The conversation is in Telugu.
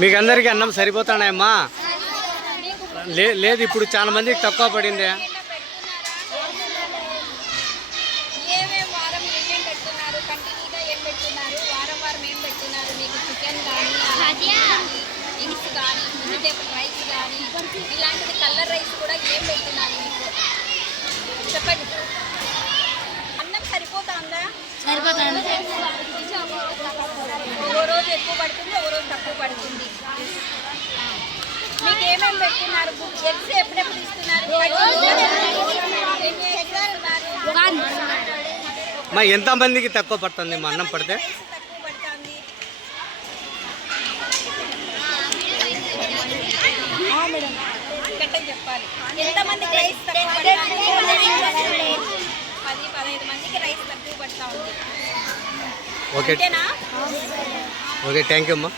మీకు అందరికీ అన్నం సరిపోతున్నాయమ్మా? లేదు, ఇప్పుడు చాలా మందికి తక్కువ పడింది. ఇలాంటిది కలర్ రైస్ కూడా ఏం పెడుతున్నారు మీకు చెప్పండి. అన్నం సరిపోతుందా? సరిపోతుంది. ఓ రోజు ఎక్కువ పడుతుంది, ఓ రోజు తక్కువ పడుతుంది. మీకు ఏమేమి పెడుతున్నారు? ఎగ్స్ ఎప్పుడెప్పుడు ఇస్తున్నారు? ఎంత మందికి తక్కువ పడుతుంది మా అన్నం పడితే? తక్కువ పడుతుంది. గట్టిగా చెప్పాలి. ఎంతమందికి రైస్ తక్కువ? 10-15 మందికి రైస్ తక్కువ పడుతూ ఉంది. ఓకే, థ్యాంక్ యూ అమ్మా.